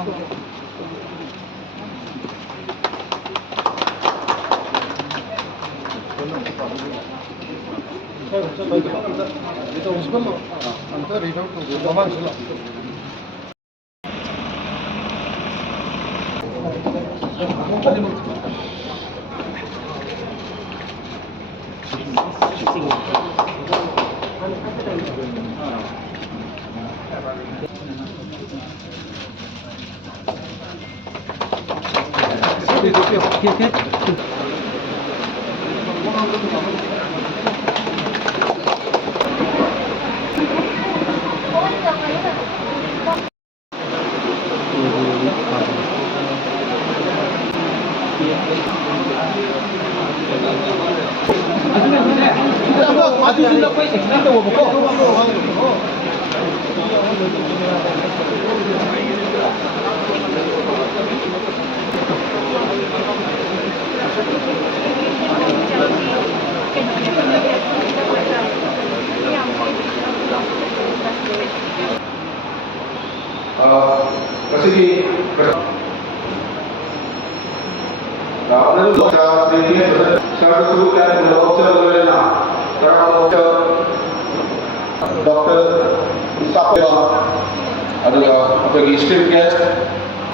Kasi Lalu kita sedikit saya sebutkan dokter Lena, dokter Isabel adalah bagi stream guest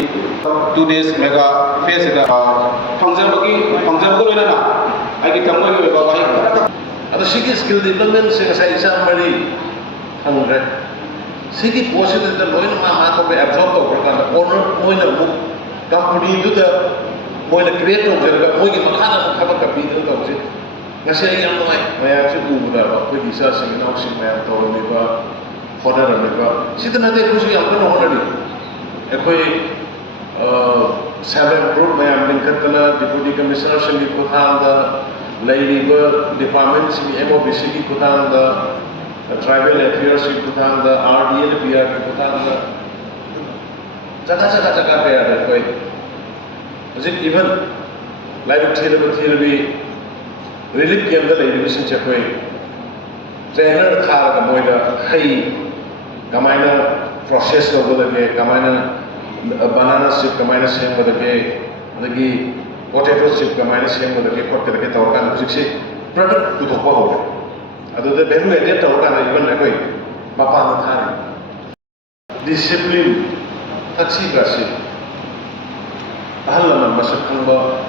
2 days mega face ada function bagi Lena, lagi kamu lagi bawa baik. Ada segi skill development saya isa mari hangre. Segi positif dan loin mama ko be absorb to kan owner moina book company itu dah moina create to jadi moi ki makana mo khaba ka bidro to je ngasi yang noi maya chu u da ba ko bisa sing na sing maya to ni ba fodar ni ba sita na de ko su yang ko honari e koi seven group maya linkatna deputy commissioner sing ko thanda lairiba department sing MOBC ki ko thanda tribal affairs ki ko thanda RDL PR ki ko thanda jaga pe ada koi is it even like therapy relief ke andar lairiba sing cha koi trainer thara ka moida hai kamaina process ko bodage kamaina banana chip kamaina sem bodage adagi potato chip kamaina sem bodage ko tere tawkan hujik product tu thokpa ho adu de beru edit tawkan even na koi mapa na thari discipline tachi gasi ahal na masak khangba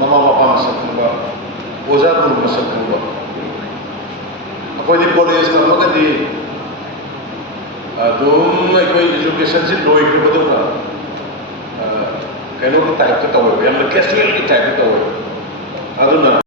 mama papa masak khangba oja guru masak khangba apoi di college na magadi adum koi education si loi ke bodol ka kaino ki type ta tawo yam casual ki type ta tawo aduna